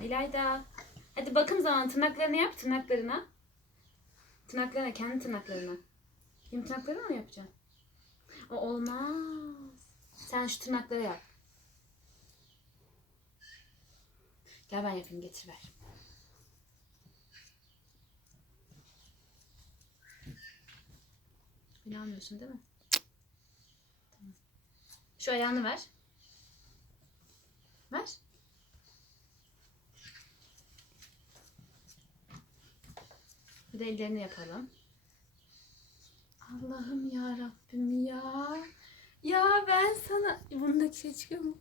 İlayda. Hadi bakım zamanı. Tırnaklarını yap. Tırnaklarına. Tırnaklarına. Kendi tırnaklarına. Benim tırnaklarına mı yapacaksın? O olmaz. Sen şu tırnakları yap. Gel ben yapayım. Getir ver. Beni almıyorsun değil mi? Tamam. Şu ayağını ver. Ver. Bir de ellerini yapalım. Allah'ım ya Rabbim ya. Ya ben sana... Bundaki şey çıkıyor mu?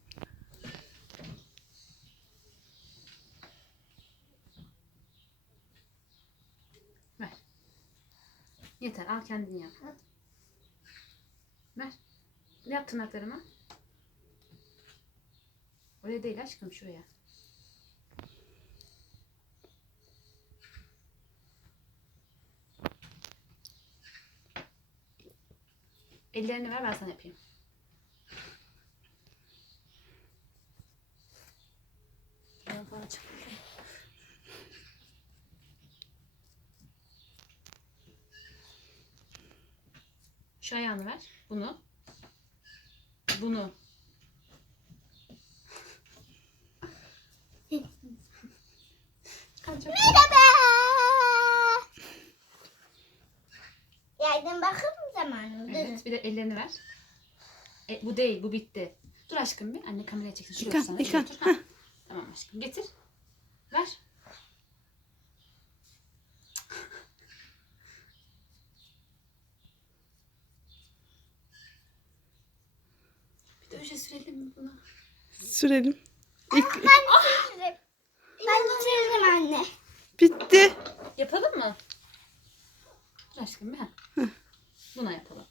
Ver. Yeter. Al kendin yap. Ver. Yap tırnaklarımı. Oraya değil aşkım, şuraya. Ellerini ver, ben sana yapayım. Şu ayağını ver. Bunu. Bunu. Merhaba. Yardım bakım zamanı. Evet, bir de ellerini ver. Bu değil, bu bitti. Dur aşkım bir. Anne kameraya çeksin. Şuraya sana. İlkan. Şuraya otur. Tamam aşkım. Getir. Ver. Bir de oje sürelim mi buna? Sürelim. Ben bitiririm anne. Bitti. Yapalım mı? Dur aşkım bir. Buna yapalım.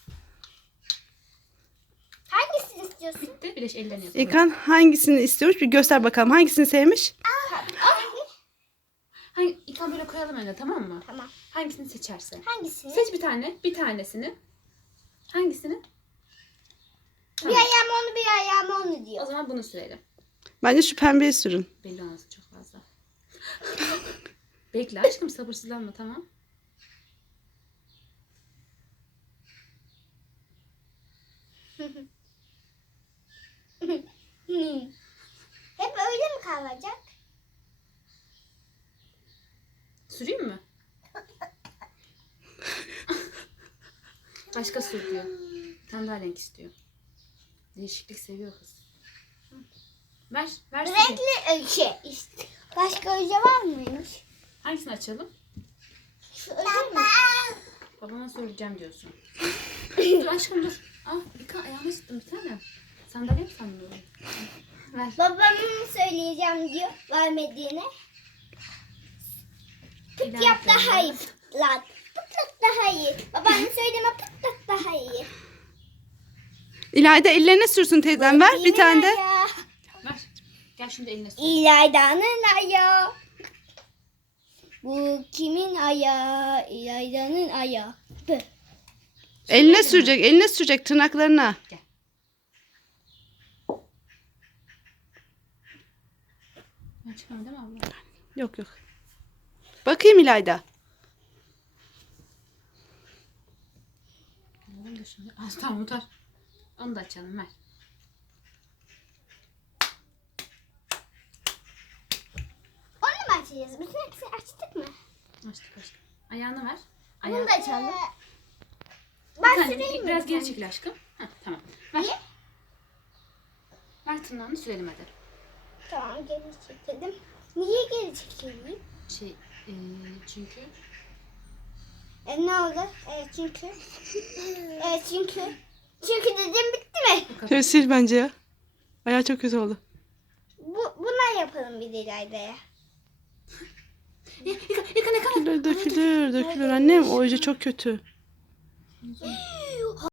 Hangisini istiyorsun? Bitti. Bir de ellerini yapalım. İlkan hangisini istiyormuş? Bir göster bakalım. Hangisini sevmiş? İlkan böyle koyalım önüne, tamam mı? Tamam. Hangisini seçerse. Hangisini? Seç bir tane. Bir tanesini. Hangisini? Bir ayağım onu bir ayağım onu O diyor. zaman bunu sürelim. Bence şu pembeyi sürün. Belli olmasın çok fazla. Bekle aşkım, sabırsızlanma, tamam. Hep öyle mi kalacak? Süreyim mi? Başka sür diyor. Bir tane daha renk istiyor. Değişiklik seviyor kız. Ver. Ver süreyim. Renkli şey işte. Başka öyle var mıymış? Hangisini açalım? Şu öyle mi? Babama söyleyeceğim diyorsun. Dur aşkım dur. Bir ayağını ısıttım bir tane. Sandalye mi sandın öyle? Ver. Babamın söyleyeceğim diyor vermediğine. Pıt yap daha iyi pıtlat. Pıtlat daha iyi. Babanın söyleme pıtlat daha iyi. İlayda ellerine sürsün teyzem. Ver bir tane de. Ver. Gel şimdi eline sür. İlayda'nın ayağı. Bu kimin ayağı? İlayda'nın ayağı. Eline sürecek. Eline sürecek tırnaklarına. Gel. Ben çıkamam değil mi abla? Yok yok. Bakayım İlayda. Alalım da şimdi. Tamam tutar. Onu da açalım ver. Onu mu açacağız? Bütün hepsini açtık mı? Açtık aşkım. Ayağını ver. Bunu da açalım. Bir Ben tane, süreyim mi? biraz geri çekil aşkım. Tamam. Ver. Niye? Ver tırnağını sürelim hadi. Tamam geri çekildim. Niye geri çekileyim? Çünkü Ne oldu? Çünkü. Çünkü. Çünkü dedim bitti mi? Şöyle sil bence ya. Ayağı çok kötü oldu. Buna yapalım bir de İlayda'ya. yıkan. Dökülür dökülür annem. O oje çok kötü.